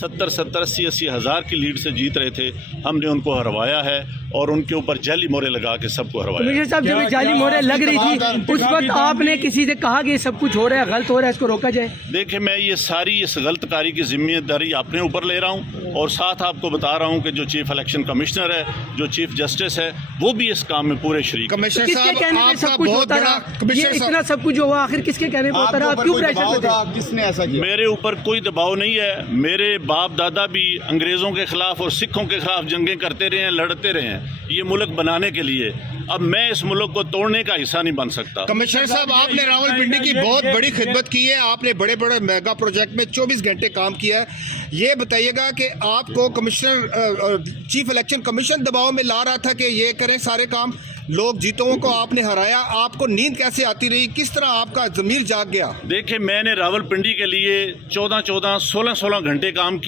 70-80 ہزار کی لیڈ سے جیت رہے تھے. ہم نے ان کو ہروایا ہے اور ان کے اوپر جعلی مورے لگا کے سب کو ہروایا. کمشنر صاحب جب جعلی مورے لگ رہی تھی اس وقت آپ نے کسی سے کہا کہ یہ سب کچھ ہو رہا ہے، غلط ہو رہا ہے، اس کو روکا جائے؟ دیکھیں، میں یہ ساری اس غلط کاری کی ذمہ داری اپنے اوپر لے رہا ہوں اور ساتھ آپ کو بتا رہا ہوں کہ جو چیف الیکشن کمشنر ہے، جو چیف جسٹس ہے، وہ بھی اس کام میں پورے شریک. کمشنر کس کے کہنے پہ سب کچھ ہوتا رہا؟ یہ اتنا سب کچھ ہوا آخر کس کے کہنے پہ ہوتا رہا؟ آپ کیوں پریشر میں تھے؟ کس نے ایسا کیا؟ میرے اوپر کوئی دباؤ نہیں ہے. میرے باپ دادا بھی انگریزوں کے خلاف اور سکھوں کے خلاف جنگیں کرتے رہے ہیں، لڑتے رہے ہیں یہ ملک بنانے کے لیے. اب میں اس ملک کو توڑنے کا حصہ نہیں بن سکتا. کمشنر صاحب، آپ نے راولپنڈی کی بہت بڑی خدمت کی ہے، آپ نے بڑے بڑے میگا پروجیکٹ میں 24 گھنٹے کام کیا ہے. یہ بتائیے گا کہ آپ کو کمشنر چیف الیکشن کمیشن دباؤ میں لا رہا تھا کہ یہ کریں سارے کام، لوگ جیتوں کو آپ نے ہرایا، آپ کو نیند کیسے آتی رہی؟ کس طرح آپ کا ضمیر جاگ گیا؟ دیکھیں، میں نے راولپنڈی کے لیے 14-16 گھنٹے کام کیا.